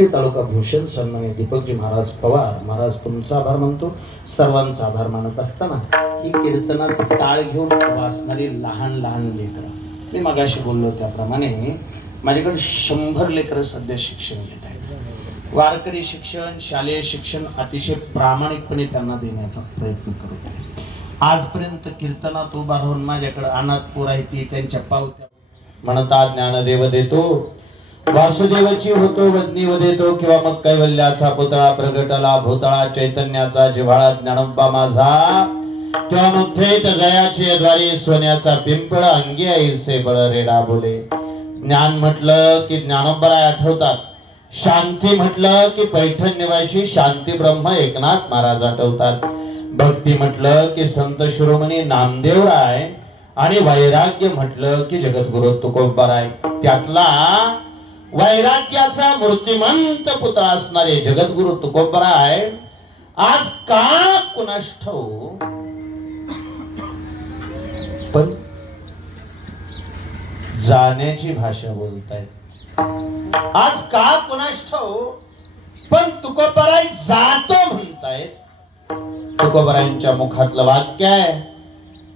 आष्टी तालुका भूषण सन्मान्य दीपकजी महाराज पवार. महाराज तुमचा आभार मानतो. सर्वांचा आभार मानत असताना ही कीर्तनात टाळ घेऊन वाचणारी लहान लहान लेकरं. मी मगाशी बोललो त्याप्रमाणे माझ्याकडे शंभर लेकरं सध्या शिक्षण घेत आहेत. वारकरी शिक्षण शालेय शिक्षण अतिशय प्रामाणिकपणे त्यांना देण्याचा प्रयत्न करतो आजपर्यंत कीर्तनात उभा राहून माझ्याकडे अनाथ पोर आहे ती त्यांच्या पावत्या म्हणता ज्ञानदेव देतो. वासुदेवाची होतो वदनीव देतो किंवा मग कैवल्याचा पुतळा प्रगटला भूतळा चैतन्याचा जिव्हाळा ज्ञानोबा माझा. किंवा मग थेट जयाचे द्वारे सोन्याचा पिंपळ अंगी ऐसे बळ रेडा बोले. ज्ञान म्हटलं की ज्ञानोबराय आठवतात. शांती म्हटलं की पैठण निवासी शांती ब्रह्म एकनाथ महाराज आठवतात. भक्ती म्हटलं की संत शिरोमणी नामदेवराय. आणि वैराग्य म्हटलं की जगद्गुरु तुकोबराय. त्यातला वैराग्याचा मूर्तिमंत पुत्र असणारे जगद्गुरु तुकोबराय आज का कुनष्ठ पण जाण्याची भाषा बोलतायत. आज का कुणास पण तुकोबराय जातो म्हणतायत. तुकोबरायांच्या मुखातलं वाक्य आहे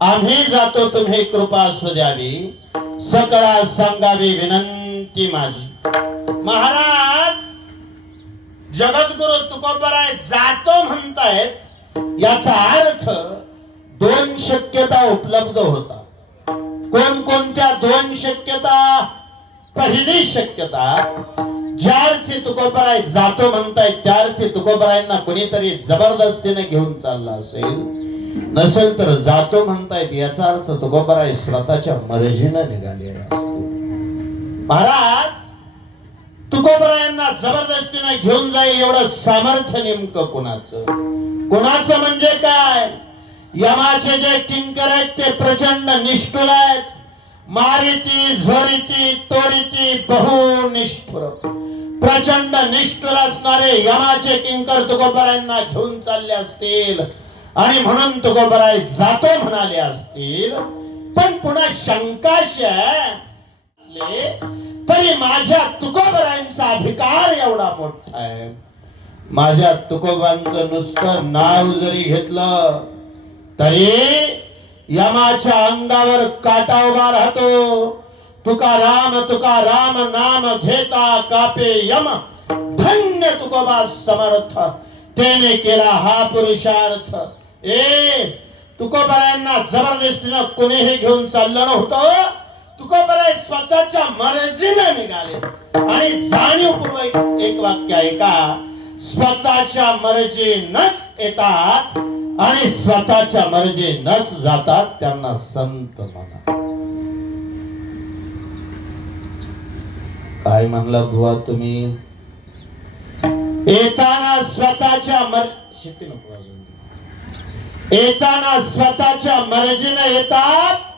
आम्ही जातो तुम्ही कृपा असू द्यावी सकळा सांगावी विनंती माझी. महाराज जगद्गुरु तुकोबराय जातो म्हणतायत याचा अर्थ दोन शक्यता उपलब्ध होता कोणकोणत्या दोन शक्यता? पहिली शक्यता ज्या अर्थी तुकोबराय जातो म्हणतायत त्या अर्थी तुकोबरायांना कोणीतरी जबरदस्तीने घेऊन चालला असेल नसेल तर जातो म्हणतायत याचा अर्थ तुकोबराय स्वतःच्या मर्जीनं निघाले असतो. महाराज तुकोबरायांना जबरदस्तीने घेऊन जाईल एवढं सामर्थ्य नेमकं कोणाचं? कोणाचं म्हणजे काय? यमाचे जे किंकर आहेत ते प्रचंड निष्ठुर आहेत. मारिती झरिती तोडिती बहु निष्ठुर. प्रचंड निष्ठुर असणारे यमाचे किंकर तुकोबरायांना घेऊन चालले असतील. आणि म्हणून तुकोबराय जातो म्हणाले असतील. पण पुन्हा शंकाश असले तरी माझ्या तुकोबरायांचा अधिकार एवढा मोठा आहे. माझ्या तुकोबांचं नुसतं नाव जरी घेतलं तरी यमाच्या अंगावर काटा उभा राहतो. तुकाराम तुकाराम नाम घेता कापे यम. धन्य तुकोबा समर्थ. त्याने केला हा पुरुषार्थ. ए तुकोबरायांना जबरदस्तीनं कोणीही घेऊन चाललं नव्हतं. तुकोबराय स्वतःच्या मर्जीने निघाले. आणि जाणीवपूर्वक एक वाक्य आहे का स्वतःच्या मर्जीनच येतात आणि स्वतःच्या मर्जीनच जातात त्यांना संत म्हणा. काय म्हणला बुवा तुम्ही? येताना स्वतःच्या मर शेती नको येताना स्वतःच्या मर्जीने येतात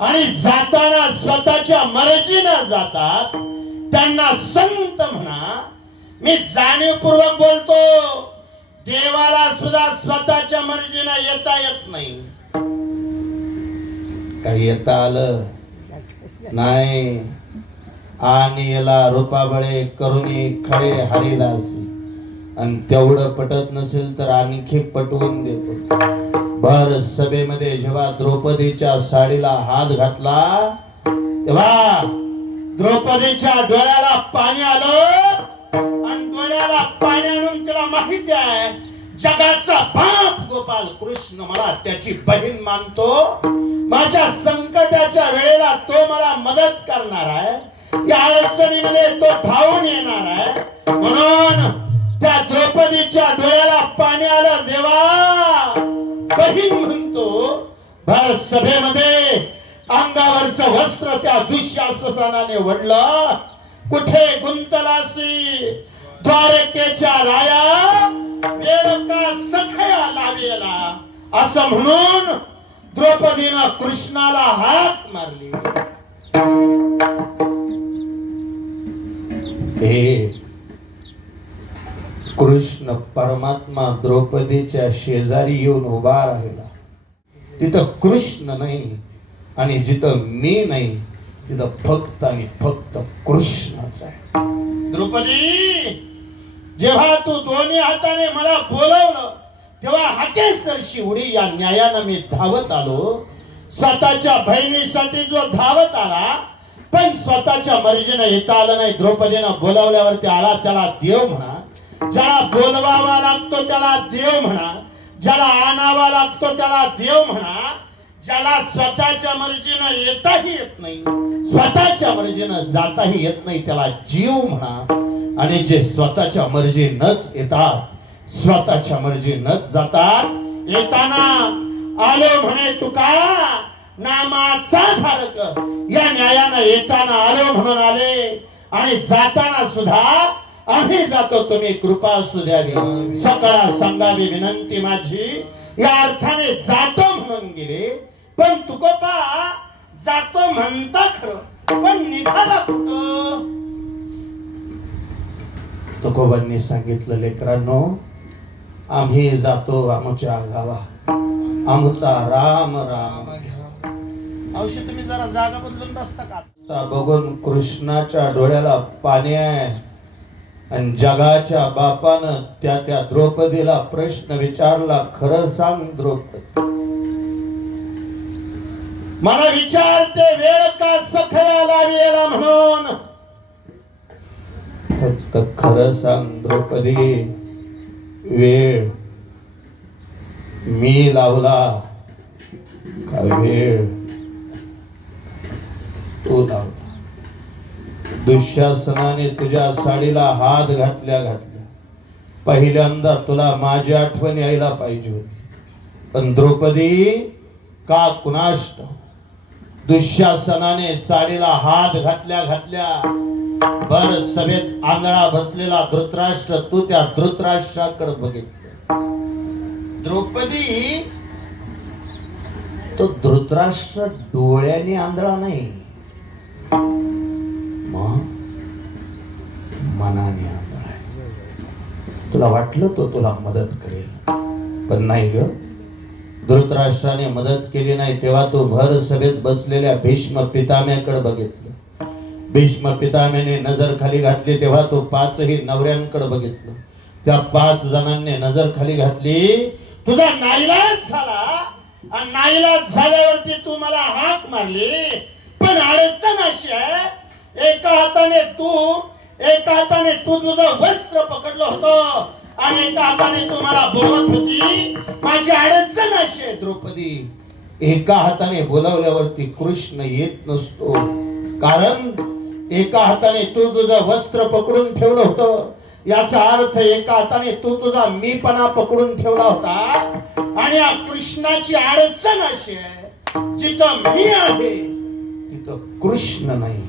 आणि जाताना स्वतःच्या मर्जीनं जातात त्यांना संत म्हणा. मी जाणीवपूर्वक बोलतो देवाला सुद्धा स्वतःच्या मर्जीनं येता येत नाही. काही येता आलं? नाही. आणि याला रुपाबळे करुणी खडे हरिदासी. आणि तेवढं पटत नसेल तर आणखी पटवून देतो. भर सभेमध्ये जेव्हा द्रौपदीच्या साडीला हात घातला तेव्हा द्रौपदीच्या डोळ्याला पाणी आलं आणि डोळ्याला पाणी आणून तिला माहिती आहे जगाचा बाप गोपाल कृष्ण मला त्याची बहीण मानतो. माझ्या संकटाच्या वेळेला तो मला मदत करणार आहे. या अडचणीमध्ये तो धावून येणार आहे. म्हणून त्या द्रौपदीच्या डोळ्याला पाणी आलं देवा! बहीण म्हणतो भर सभेमध्ये अंगावरचं वस्त्र त्या दुःशासनाने वडलं कुठे गुंतलासी? द्वारकेच्या राया वेळ का सखया लावेला. असं म्हणून द्रौपदीनं कृष्णाला हात मारली. हे कृष्ण परमात्मा द्रौपदीच्या शेजारी येऊन उभा राहिला. तिथं कृष्ण नाही आणि जिथं मी नाही तिथं फक्त आणि फक्त कृष्णच आहे. द्रौपदी जेव्हा तू दोन्ही हाताने मला बोलवलं तेव्हा हाकेसरशी उडी या न्यायानं मी धावत आलो. स्वतःच्या बहिणीसाठी जो धावत आला पण स्वतःच्या मर्जीनं येता आलं नाही. द्रौपदीनं बोलावल्यावरती आला त्याला देव म्हणा. ज्याला बोलवावा लागतो त्याला देव म्हणा ज्याला आणावा लागतो त्याला देव म्हणा ज्याला स्वतःच्या मर्जीनं येताही येत नाही स्वतःच्या मर्जीनं जाताही येत नाही त्याला जीव म्हणा. आणि जे स्वतःच्या मर्जीनच येतात स्वतःच्या मर्जीनच जातात येताना आलो म्हणे तुका नामाचा धारक. या न्यायानं येताना आलो म्हणून आले आणि जाताना सुद्धा आम्ही जातो तुम्ही कृपा असू द्यावी सकाळ सांगावी विनंती माझी. या अर्थाने जातो म्हणून गेले पण तुकोबा जातो म्हणता खरं पण निघाला कुठं? तुकोबांनी सांगितलं लेकरांनो आम्ही जातो आमच्या गावा. आमचा राम राम औषध तुम्ही जरा जागा बदलून बसता का? आता बघून कृष्णाच्या डोळ्याला पाणी आहे. आणि जगाच्या बापानं त्या त्या द्रौपदीला प्रश्न विचारला खरं सांग द्रौपदी. मला विचारते वेळ का सखया लावेला म्हणून? फक्त खरं सांग द्रौपदी. वेळ मी लावला. का वेळ? तू लावला दुःशासनाने तुझ्या साडीला हात घातल्या घातल्या. पहिल्यांदा तुला माझी आठवण यायला पाहिजे होती. पण द्रौपदी का कुणाष्ट? दुःशासनाने साडीला हात घातल्या घातल्या. भर सभेत आंधळा बसलेला धृतराष्ट्र तू त्या धृतराष्ट्राकडे बघितलं. द्रौपदी तो धृतराष्ट्र डोळ्याने आंधळा नाही. मग मनाने आंधळा आहे. तुला वाटलं तो तुला मदत करेल. पण नाही ग. धृतराष्ट्राने मदत केली नाही तेव्हा तो भर सभेत बसलेल्या भीष्म पिताम्याकडे बघितलं. भीष्म पिताम्याने नजर खाली घातली तेव्हा तो पाचही नवऱ्यांकडे बघितलं. त्या पाच जणांनी नजर खाली घातली तुझा नाईलाज झाला. आणि नाईलाज झाल्यावरती तू मला हाक मारली. पण अडचण अशी आहे एका हाताने तू एका हाताने तू तुझं वस्त्र पकडलं होत आणि एका हाताने तू मला बोलत होती माझी अडचण अशी आहे द्रौपदी. एका हाताने बोलावल्यावरती कृष्ण येत नसतो. कारण एका हाताने तू तुझं वस्त्र पकडून ठेवलं होतं. याचा अर्थ एका हाताने तू तुझा मीपणा पकडून ठेवला होता आणि या कृष्णाची अडचण अशी आहे जिथं मी आहे तिथं कृष्ण नाही.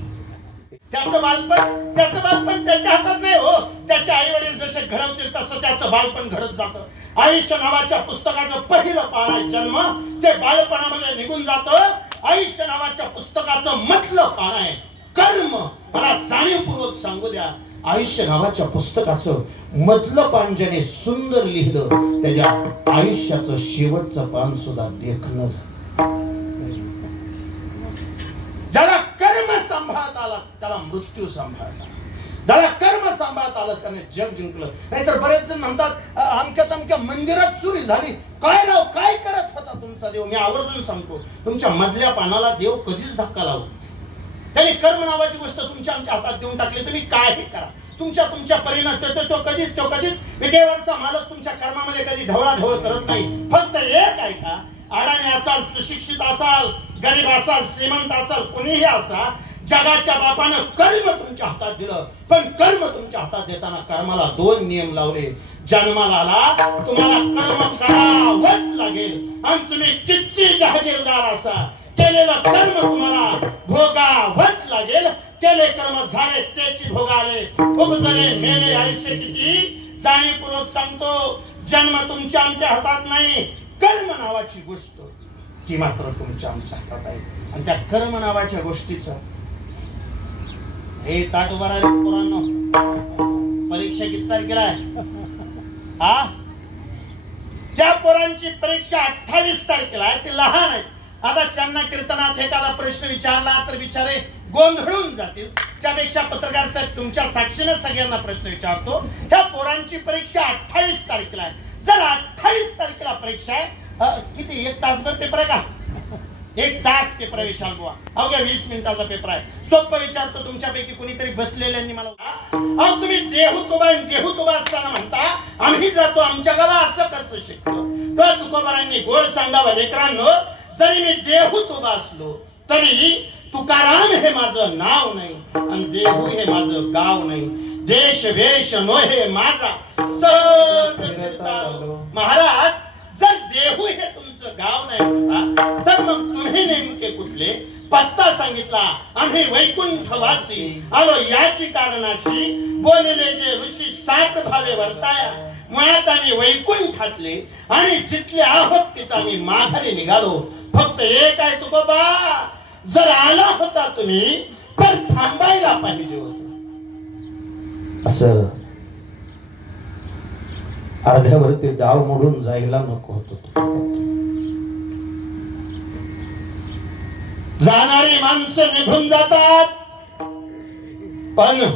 त्याचं बालपण त्याचं बालपण त्याच्या हातात नाही हो. त्याचे आई वडील जसे घडवतील तसं त्याचं बालपण घडत जातं. आयुष्य नावाच्या पुस्तकाचं पहिलं पान जन्म. ते बालपणामध्ये निघून जातं. आयुष्य नावाच्या पुस्तकाचं म्हटलं पान आहे कर्म. मला जाणीवपूर्वक सांगू द्या. आयुष्य नावाच्या पुस्तकाचं मधलं पान ज्याने सुंदर लिहिलं त्याच्या आयुष्याचं शेवटचं पान सुद्धा देखणं झालं कर्म सांभाळता आला त्याला मृत्यू सांभाळता. दादा कर्म सांभाळता आलं त्याने जग जिंकलं. नाहीतर बरेच जण म्हणतात "अ, अमक्या तमक्या मंदिरात चोरी झाली. काय राव काय करत होता तुमचा देव? मी आवर्जून सांगतो. तुमच्या मधल्या पानाला देव कधीच धक्का लावतो त्याने कर्म नावाची गोष्ट तुमच्या आमच्या हातात देऊन टाकली. तुम्ही काही करा. तुमच्या तुमच्या परिणाम तो तो- कधीच तो कधीच विटेवरचा मालक तुमच्या कर्मामध्ये कधी ढवळा ढवळ करत नाही. फक्त एक ऐका. अडाणी असाल सुशिक्षित असाल गरीब असाल श्रीमंत असाल कुणीही असा जगाच्या बापानं कर्म तुमच्या हातात दिलं. पण कर्म तुमच्या हातात देताना कर्माला दोन नियम लावले. जन्माला आला तुम्हाला कर्म करावंच लागेल. आणि तुम्ही किती जहागीरदार असा. केलेलं कर्म तुम्हाला भोगावंच लागेल. केले कर्म झाले त्याची भोगाले उपजले मेले आयुष्य किती? जाणीवपूर्वक सांगतो जन्म तुमच्या आमच्या हातात नाही. कर्म नावाची गोष्ट ती मात्र तुमच्या आमच्या हातात आहे. आणि त्या कर्म नावाच्या गोष्टीचं हे ताट उभा राहिले पोरांनो. परीक्षा किती तारखेला आहे? हा? त्या पोरांची परीक्षा अठ्ठावीस तारखेला आहे. ते लहान आहे. आता त्यांना कीर्तनात एखादा प्रश्न विचारला तर विचारे गोंधळून जातील. त्यापेक्षा पत्रकार साहेब तुमच्या साक्षीने सगळ्यांना प्रश्न विचारतो. ह्या पोरांची परीक्षा अठ्ठावीस तारखेला आहे. जर अठ्ठावीस तारखेला परीक्षा आहे किती? एक तासभर पेपर आहे का? एक तास पेपर आहे विशाल बुवा. अवघ्या वीस मिनिटाचा पेपर आहे. सोपं विचारतो तुमच्यापैकी कोणीतरी बसलेल्यांनी मला अहो तुम्ही देहू तुबा देहू तुबा असताना म्हणता आम्ही जातो आमच्या गावा असं कसं शिकतो? तर तुकोबारांनी गोड सांगावं लेकरांनो जरी मी देहू तुबा असलो तरी तुकाराम हे माझं नाव नाही आणि देहू हे माझं गाव नाही. देश वेश नोहे माझा सहज महाराज जर देहू हे गाव नाही होता तर मग तुम्ही नेमके कुठले? पत्ता सांगितला. आम्ही वैकुंठवासी. आलो याची कारणाशी बोलले जे ऋषी साच भावे वर्ताया. मुळात आम्ही वैकुंठातले आणि जिथले आहोत तिथं आम्ही माघारी निघालो. फक्त एक आहे तुकोबा जर आला होता तुम्ही तर थांबायला पाहिजे होत. असं अर्ध्यावरती डाव मोडून जायला नको होत. जाणारी माणसं निघून जातात. पण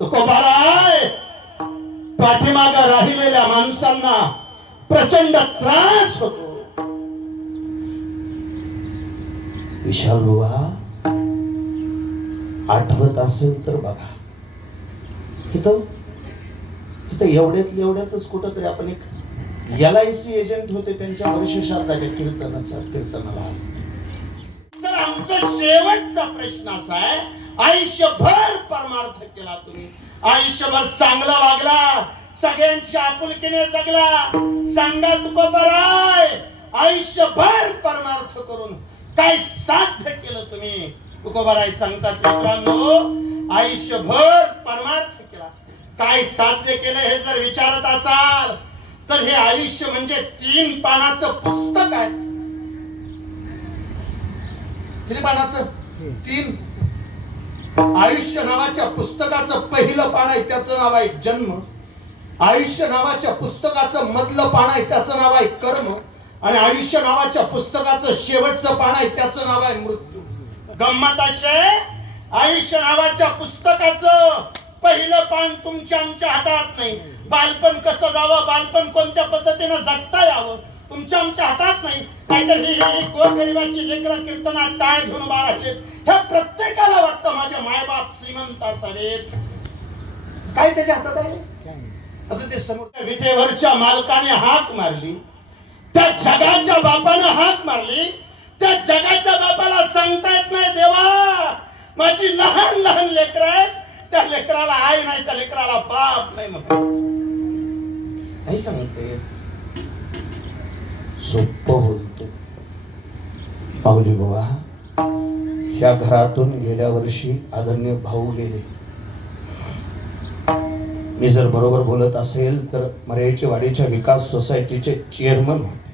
तुकोबाराय पाठीमाग राहिलेल्या माणसांना प्रचंड त्रास होतो. विशाल बुवा आठवत असेल तर बघा. इथं इथं एवढ्यात एवढ्यातच कुठं तरी आपण एक एल आय सी एजंट होते त्यांच्या वर्षश्राद्धाच्या कीर्तनाचा कीर्तनाला तर आमचा शेवटचा प्रश्न असा आहे आयुष्यभर परमार्थ केला तुम्ही. आयुष्यभर चांगला वागला सगळ्यांच्या आपुलकीने जगला. सांगा तुका बराय आयुष्यभर परमार्थ करून काय साध्य केलं तुम्ही? तुकोबाराय सांगतात मित्रांनो आयुष्यभर परमार्थ काय साध्य केलं हे जर विचारत असाल तर हे आयुष्य म्हणजे तीन पानाचं पुस्तक आहे. किती पानाचं? तीन. आयुष्य नावाच्या पुस्तकाचं पहिलं पान आहे त्याचं नाव आहे जन्म. आयुष्य नावाच्या पुस्तकाचं मधलं पान आहे त्याचं नाव आहे कर्म. आणि आयुष्य नावाच्या पुस्तकाचं शेवटचं पान आहे त्याचं नाव आहे मृत्यू. गंमत आहे, आयुष्य नावाच्या पुस्तकाचं पहिलं पान तुमच्या आमच्या हातात नाही. बालपण कसं जावं बालपण कोणत्या पद्धतीनं जगता यावं तुमच्या आमच्या हातात नाही. नाहीतर ही ही गोरगरिबाची लेकरं कीर्तनात टाळ घेऊन उभा राहिलेत ह्या प्रत्येकाला वाटतं माझ्या मायबाप श्रीमंत असावेत. काय त्याच्या हातात आहे? आता ते समोर त्या विटेवरच्या मालकाने हाक मारली. त्या जगाच्या बापानं हाक मारली. त्या जगाच्या बापाला सांगता येत नाही देवा माझी लहान लहान लेकर आहेत त्या लेकराला आई नाही त्या लेकराला बाप नाही म्हणून नाही सांगते सोपं बोलतो. पाहुली बाबा ह्या घरातून गेल्या वर्षी आदरणीय भाऊ गेले. मी जर बरोबर बोलत असेल तर मर्याची वाडीच्या विकास सोसायटीचे चेअरमन होते.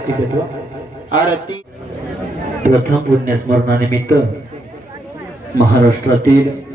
आरती देतो. आरती. प्रथम पुण्यस्मरणानिमित्त महाराष्ट्रातील